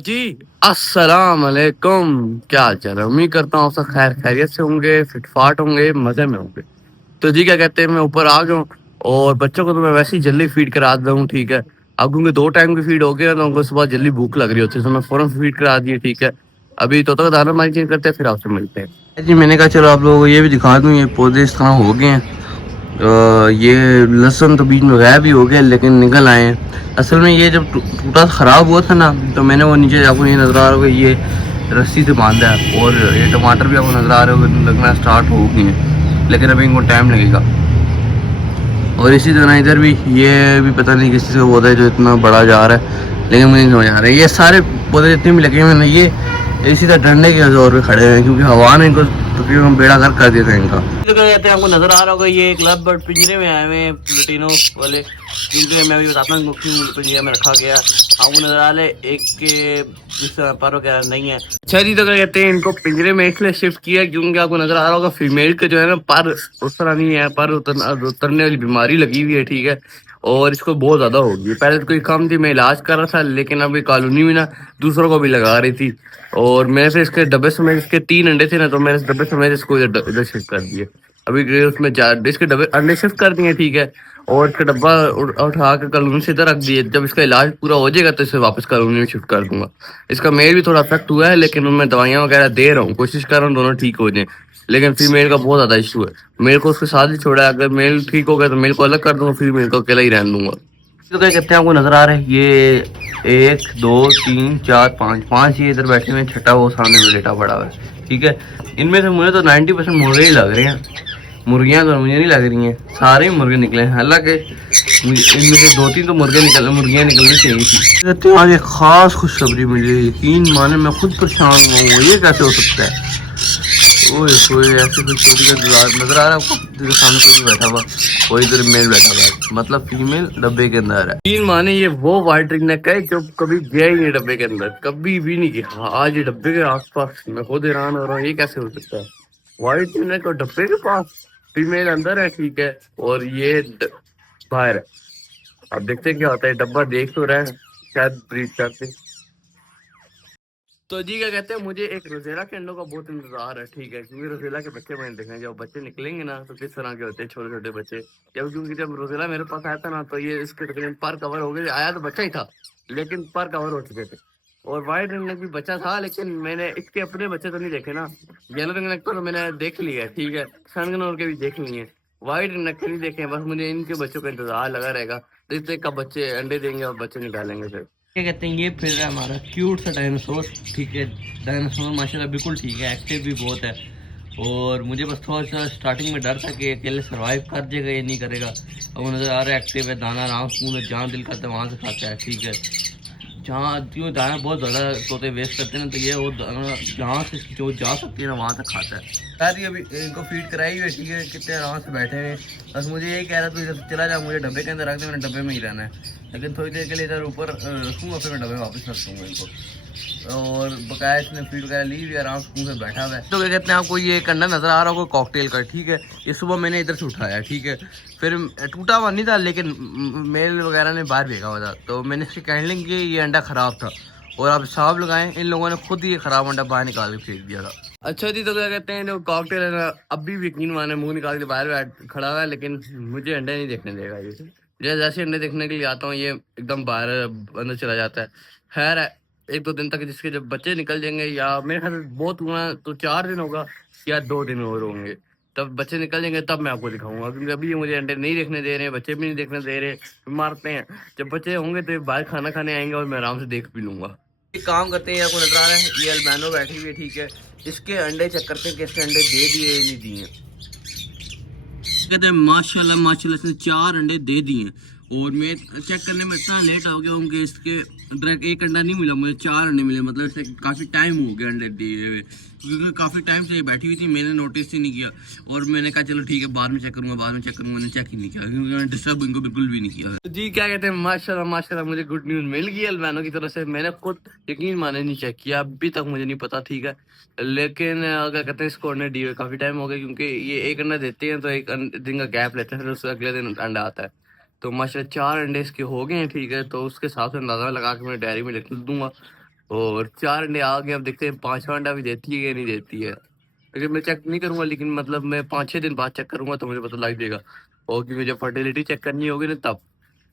जी, अस्सलाम वालेकुम। क्या हाल चाल है? उम्मीद करता हूँ आप सब खैर खैरियत से होंगे, फिट-फाट होंगे, मज़े में होंगे। तो जी क्या कहते हैं मैं ऊपर आ गया हूँ और बच्चों को तो मैं वैसे ही जल्दी फीड करा देता हूँ, ठीक है। अब क्योंकि 2 टाइम की फीड हो गई है तो उनको सुबह जल्दी भूख लग रही होती है तो मैं फ़ौरन फीड करा दिए, ठीक है। अभी तोता का दाना पानी चेंज करते हैं फिर आपसे मिलते हैं। जी मैंने कहा चलो आप लोगों को ये भी दिखा दूँ, ये पौधे इस तरह हो गए हैं। ये लहसुन तो बीच में गायब ही हो गया लेकिन निकल आए हैं। असल में ये जब टूटा ख़राब हुआ था ना तो मैंने वो नीचे आपको ये नज़र आ रहा होगा ये रस्सी से बांधा है और ये टमाटर भी आपको नज़र आ रहे होगा लगना स्टार्ट हो गए हैं लेकिन अभी इनको टाइम लगेगा। और इसी तरह इधर भी ये भी पता नहीं किस चीज़ का पौधा है जो इतना बड़ा जा रहा है लेकिन मुझे नहीं समझ आ रहा है। ये सारे पौधे जितने भी लगे हुए हैं ये इसी तरह डंडे के जोर पे खड़े हुए हैं क्योंकि हवा ने इनको तकरीबन बेड़ा गर्क कर दिया था इनका। तो क्या कहते हैं आपको नजर आ रहा होगा ये एक लव बर्ड पिंजरे में आए हुए हैं प्लेटिनो वाले, क्योंकि मैं अभी बताता हूँ क्यों पिंजरे में रखा गया। आपको नजर आ रहा है एक के पर वगैरह नहीं है। अच्छा जी, तो क्या कहते हैं इनको पिंजरे में इसलिए शिफ्ट किया क्योंकि आपको नजर आ रहा होगा फीमेल के जो है ना पर उस तरह नहीं है, पर उतरने वाली बीमारी लगी हुई है, ठीक है। और इसको बहुत ज्यादा होगी। पहले तो कोई कम थी, मैं इलाज कर रहा था लेकिन अभी कॉलोनी में ना दूसरों को भी लगा रही थी और मैंने फिर इसके डब्बे समेत इसके 3 अंडे थे ना तो मैंने इस डब्बे समेत इसको इधर शिफ्ट कर दिए। अभी उसमें इसके डब्बे अंडे शिफ्ट कर दिए, ठीक है। और इसका डब्बा उठा के कॉलोनी से इधर रख दिए। जब इसका इलाज पूरा हो जाएगा तो इसे वापस कॉलोनी में शिफ्ट कर दूंगा। इसका मेल भी थोड़ा अफेक्ट हुआ है लेकिन मैं दवाइयाँ वगैरह दे रहा हूँ, कोशिश कर रहा हूँ दोनों ठीक हो जाए। लेकिन फीमेल का बहुत ज्यादा इशू है। मेल को उसके साथ ही छोड़ा है, अगर मेल ठीक हो गया तो मेल को अलग कर दूंगा, फीमेल को अकेला ही रहने दूंगा। तो क्या कहते हैं आपको नजर आ रहा है ये 1 2 3 4 5 5 ये इधर बैठे हुए, छठा वो सामने में लेटा पड़ा हुआ है, ठीक है। इनमें से मुझे तो 90% मुर्गे ही लग रहे हैं, मुर्गियां तो मुझे नहीं लग रही हैं। सारे ही मुर्गे निकले हैं, हालांकि इनमें से 2-3 तो मुर्गियां निकलनी चाहिए थी। कहते हैं आज एक खास खुशखबरी मिली है, यकीन माने मैं खुद परेशान हुआ हूँ, ये कैसे हो सकता है। ओए होए ऐसे कोई छोटी का नजर आ रहा है आपको, तेरे सामने कोई बैठा हुआ, कोई इधर मेल बैठा हुआ है, मतलब फीमेल डब्बे के अंदर है। तीन माने ये वो वाइट रिंग नेक है जो कभी गया ही नहीं डब्बे के अंदर, कभी भी नहीं गया। आज ये डब्बे के आसपास मैं खुद हैरान हो रहा हूँ, ये कैसे हो सकता है। वाइट रिंग नेक और डब्बे के पास, फीमेल अंदर है, ठीक है, और ये बाहर है। अब देखते हैं क्या होता है। डब्बा देख तो रहा है, शायद ब्रीड करते। तो जी क्या कहते हैं मुझे एक रोजेला के अंडों का बहुत इंतजार है, ठीक है, क्योंकि रोजेला के बच्चे मैंने देखे हैं। जब बच्चे निकलेंगे ना तो किस तरह के होते हैं छोटे छोटे बच्चे। जब रोजेला मेरे पास आया था ना तो ये इसके तकरीबन पर कवर हो गए, आया तो बच्चा ही था लेकिन पर कवर हो चुके थे। और वाइट रिंग नेक भी बच्चा था लेकिन मैंने इसके अपने बच्चे तो नहीं देखे ना। येलो रिंग नेक तो मैंने देख लिया है, ठीक है, सनगनोर के भी देख लिए हैं। वाइट रिंग नेक के नहीं देखे हैं, बस मुझे इनके बच्चों का इंतजार लगा रहेगा। देखते कब बच्चे अंडे देंगे और बच्चे निकालेंगे फिर। क्या कहते हैं ये फिर है हमारा क्यूट सा डायनासोर, ठीक है। डायनासोर माशाल्लाह बिल्कुल ठीक है, एक्टिव भी बहुत है। और मुझे बस थोड़ा सा स्टार्टिंग में डर था कि अकेले सर्वाइव कर जाएगा ये नहीं करेगा। अब वो नज़र आ रहा है एक्टिव है, दाना आराम से जहाँ दिल करता है वहाँ से खाता है, ठीक है। जहाँ क्यों दाना बहुत ज़्यादा तोते वेस्ट करते हैं ना तो ये वो दाना जहाँ से जो जा सकती है ना वहाँ तक खाता है। शायद अभी इनको फीड कराई हुई है, ठीक है, कितने आराम से बैठे हैं। बस मुझे यही कह रहा था तू इधर चला जा, मुझे डब्बे के अंदर रख दे, मैंने डब्बे में ही रहना है। लेकिन थोड़ी देर के लिए इधर ऊपर रखूँगा फिर मैं डब्बे में वापस रख दूँगा इनको। और बकाया इसने फीड वगैरह ली हुई आराम से पे बैठा हुआ है। तो क्या कहते हैं आपको ये कंडा नजर आ रहा होगा कॉकटेल का, ठीक है। ये सुबह मैंने इधर से उठाया, ठीक है। फिर टूटा हुआ नहीं था लेकिन मेल वगैरह ने बाहर फेंका हुआ था तो मैंने इसकी कैंडलिंग की, ये अंडा खराब था और आप साहब लगाएं, इन लोगों ने खुद ही ये खराब अंडा बाहर निकाल के फेंक दिया था। अच्छा जी, तो क्या कहते हैं जो कॉकटेल है ना अभी भी यकीन माने मुंह निकाल के बाहर खड़ा हुआ है लेकिन मुझे अंडे नहीं देखने देगा ये। जैसे अंडे देखने के लिए आता हूँ ये एकदम बाहर अंदर चला जाता है। खैर 1-2 दिन तक जिसके जब बच्चे निकल जाएंगे, या मेरे ख्याल से बहुत हुआ तो 4 दिन होगा या 2 दिन और होंगे, तब बच्चे निकल जाएंगे तब मैं आपको दिखाऊंगा। क्योंकि अभी ये मुझे अंडे नहीं देखने दे रहे हैं, बच्चे भी नहीं देखने दे रहे, मारते हैं। जब बच्चे होंगे तो ये बाहर खाना खाने आएंगे और मैं आराम से देख भी लूंगा। एक काम करते हैं, आपको नजर आ रहा है ये अल्बानो बैठी हुई है, ठीक है। इसके अंडे चेक करते हैं कि इसके अंडे दे दिए या नहीं दिए। कहते हैं माशाल्लाह माशाल्लाह इसने 4 अंडे दे दिए। और मैं चेक करने में इतना लेट हो गया हूँ कि इसके डायरेक्ट एक अंडा नहीं मिला मुझे, 4 अंडे मिले। मतलब इसे काफ़ी टाइम हो गया अंडे दिए हुए, क्योंकि काफ़ी टाइम से ये बैठी हुई थी, मैंने नोटिस ही नहीं किया। और मैंने कहा चलो ठीक है बाद में चेक करूँगा, बाद में चेक करूँगा, मैंने चेक ही नहीं किया क्योंकि मैंने डिस्टर्ब इनको बिल्कुल भी नहीं किया। तो जी क्या कहते हैं माशाल्लाह माशाल्लाह मुझे गुड न्यूज़ मिल गई अल्बानो की तरफ से। मैंने खुद यकीन माने नहीं चेक किया, अभी तक मुझे नहीं पता, ठीक है। लेकिन क्या कहते हैं इसको अंडे दिए हुए काफ़ी टाइम हो गया, क्योंकि ये एक अंडा देते हैं तो एक दिन का गैप लेते हैं, फिर उससे अगले दिन अंडा आता है। तो माशाल्लाह 4 अंडे इसके हो गए हैं, ठीक है। तो उसके हिसाब से अंदाज़ा लगा के मैं डायरी में लिख दूंगा। और 4 अंडे आ गए, अब देखते हैं 5वां अंडा भी देती है या नहीं देती है। लेकिन मैं चेक नहीं करूंगा, लेकिन मतलब मैं 5-6 दिन बाद चेक करूंगा तो मुझे पता लग जाएगा। और क्योंकि जब फर्टिलिटी चेक करनी होगी ना तब।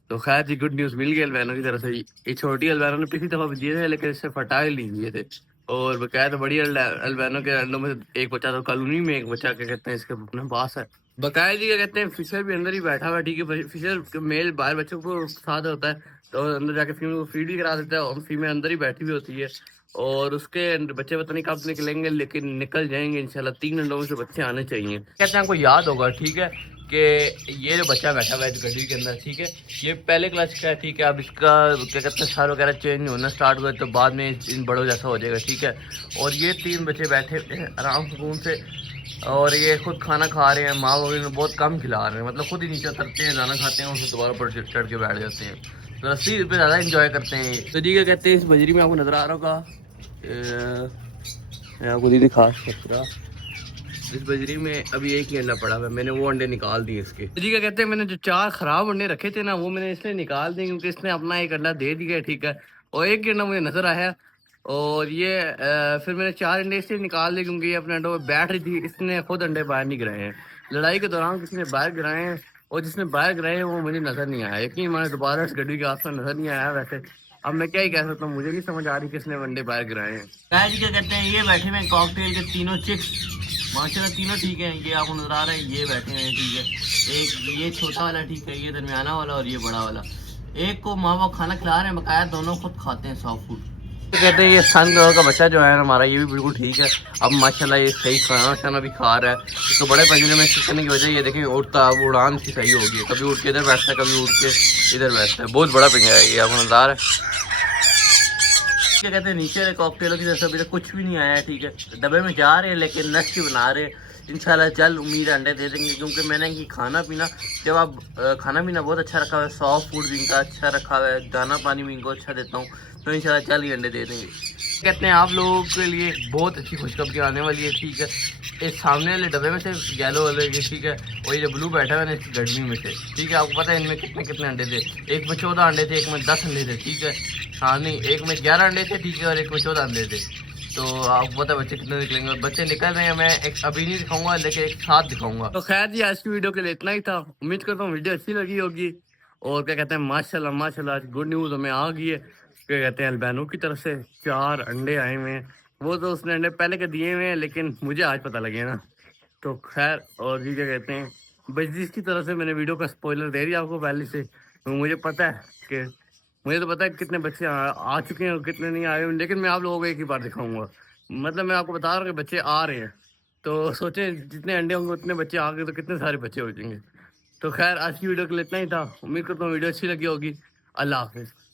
तो खैर जी, गुड न्यूज़ मिल गई अल्बानो की तरफ से। ये छोटी अल्बानो ने पिछली दफ़ा भी दिए थे, लेकिन इससे फर्टाइल नहीं दिए थे। और बकायदा तो बड़ी अल्बानो के अंडों में से एक बच्चा तो कॉलोनी में, एक बच्चा क्या कहते हैं इसके अपने पास है। बकाया जी क्या कहते हैं, फिशर भी अंदर ही बैठा हुआ है, ठीक है। फिशर मेल बाहर बच्चों को साथ होता है, तो अंदर जाके फीमेल को फीड भी करा देता है, और फीमेल अंदर ही बैठी हुई होती है। और उसके बच्चे पता नहीं कब निकलेंगे, लेकिन निकल जाएंगे इंशाल्लाह। 3 अंडों में से बच्चे आने चाहिए। कहते हैं आपको याद होगा, ठीक है, कि ये जो बच्चा बैठा हुआ है इस गड्डी के अंदर, ठीक है, ये पहले क्लास का है, ठीक है। अब इसका क्या कहते हैं सर वगैरह चेंज होना स्टार्ट हुआ, तो बाद में इन बड़ों जैसा हो जाएगा, ठीक है। और ये 3 बच्चे बैठे हुए हैं आराम सुकून से, और ये खुद खाना खा रहे हैं। माँ बाप इन्हें बहुत कम खिला रहे हैं, मतलब खुद ही नीचे उतरते हैं, दाना खाते हैं और फिर दोबारा पर चढ़ के बैठ जाते हैं। तो रस्सी पे ज़्यादा इंजॉय करते हैं। तो जी क्या कहते हैं, इस बजरी में आपको नज़र आ रहा होगा, मैं आपको दीदी खास सकता, इस बजरी में अभी एक ही अंडा पड़ा हुआ है, मैंने वो अंडे निकाल दिए इसके। जी क्या कहते हैं, मैंने जो 4 खराब अंडे रखे थे ना, वो मैंने इसलिए निकाल दिए क्योंकि इसने अपना एक अंडा दे दिया, ठीक है। और एक ही अंडा मुझे नजर आया, और ये फिर मैंने 4 अंडे इसलिए निकाल दिए क्योंकि ये अपने अंडों में बैठ रही थी। इसने खुद अंडे बाहर नहीं गिराए हैं। लड़ाई के दौरान किसी ने बाहर गिराए हैं, और जिसने बाहर गिराए हैं वो मुझे नजर नहीं आया। यकीन मैंने दोबारा इस गड्डी के आसपास नजर नहीं आया वैसे। अब मैं क्या ही कह सकता हूँ, मुझे नहीं समझ आ रही किसने अंडे बाहर गिराए हैं। जी क्या कहते हैं, ये बैठे हुए कॉकटेल के तीनों चिक्स, माशाल्लाह तीनों ठीक है। ये आपको नजर आ रहा है, ये बैठे हैं, ठीक है। एक ये छोटा वाला, ठीक है, ये दरमियाना वाला, और ये बड़ा वाला। एक को माँ बाप खाना खिला रहे हैं, बकाया दोनों खुद खाते हैं सॉफ्ट फूड। तो कहते हैं ये सन कलर का बच्चा जो है ना हमारा, ये भी बिल्कुल ठीक है। अब माशाल्लाह ये सही खाना शाना भी खा रहा है। इसको बड़े पंजरे में करने की वजह ये देखें, उड़ता, अब उड़ान इसकी सही होगी। कभी उड़ के इधर बैठता है, कभी उड़ के इधर बैठता है। बहुत बड़ा पिंजरा है ये, आपको नजर आ रहा है। क्या कहते हैं, नीचे वाले कॉकटेलों की तरफ अभी तक कुछ भी नहीं आया है, ठीक है। डब्बे में जा रहे हैं, लेकिन नस्ल बना रहे हैं। इंशाल्लाह जल्द उम्मीद अंडे दे देंगे, क्योंकि मैंने कि खाना पीना, जब आप खाना पीना बहुत अच्छा रखा हुआ है, सॉफ्ट फूड भी इनका अच्छा रखा हुआ है, दाना पानी भी इनको अच्छा देता हूँ, तो इंशाल्लाह जल्द ही अंडे दे देंगे। कहते हैं आप लोगों के लिए बहुत अच्छी खुशखबरी आने वाली है, ठीक है। इस सामने वाले डब्बे में से येलो वाले की, ठीक है, और ये जो ब्लू बैठा हुआ है ना इसकी गर्मी में से, ठीक है। आपको पता है इनमें कितने कितने अंडे थे। एक में 14 अंडे थे, एक में 10 अंडे थे, ठीक है। हाँ नहीं, एक में 11 अंडे थे, ठीक है, और एक में 14 अंडे थे। तो आपको पता है बच्चे कितने निकलेंगे, और बच्चे निकल रहे हैं। मैं एक अभी नहीं दिखाऊंगा, लेकिन एक साथ दिखाऊंगा। तो खैर जी, आज की वीडियो के लिए इतना ही था। उम्मीद करता हूँ वीडियो अच्छी लगी होगी। और क्या कहते हैं, माशाल्लाह माशाल्लाह आज गुड न्यूज़ हमें आ गई है। क्या कहते हैं, अल्बानो की तरफ से 4 अंडे आए हुए हैं। वो तो उसने अंडे पहले के दिए हुए हैं, लेकिन मुझे आज पता लगे ना। तो खैर, और जी क्या कहते हैं, बस जिसकी तरफ से मैंने वीडियो का स्पॉइलर दे दिया आपको पहले से, तो मुझे पता है कि, मुझे तो पता है कितने बच्चे आ चुके हैं और कितने नहीं आए हैं, लेकिन मैं आप लोगों को एक ही बार दिखाऊंगा। मतलब मैं आपको बता रहा हूँ कि बच्चे आ रहे हैं। तो सोचें जितने अंडे होंगे उतने बच्चे आ गए, तो कितने सारे बच्चे हो जाएंगे। तो खैर, आज की वीडियो के लिए इतना ही था। उम्मीद करता हूँ वीडियो अच्छी लगी होगी। अल्लाह हाफिज़।